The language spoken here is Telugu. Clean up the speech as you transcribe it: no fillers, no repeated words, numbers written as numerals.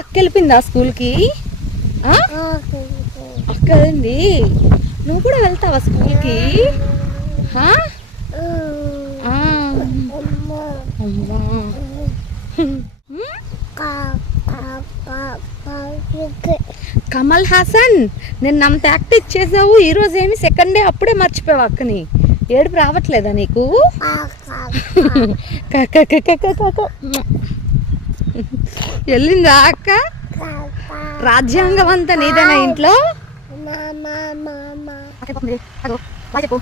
అక్క వెళ్ళిపోయిందా స్కూల్కి? అక్క వెళ్ళింది. నువ్వు కూడా వెళ్తావా స్కూల్కి? కమల్ హాసన్, నిన్న అంత యాక్ట్ ఇచ్చేసావు, ఈరోజు ఏమి సెకండ్ డే అప్పుడే మర్చిపోయావు అక్కని. ఏడుపు రావట్లేదా నీకు? వెళ్ళిందా అక్క? రాజ్యాంగం అంతా నీదేనా ఇంట్లో? చెప్పు.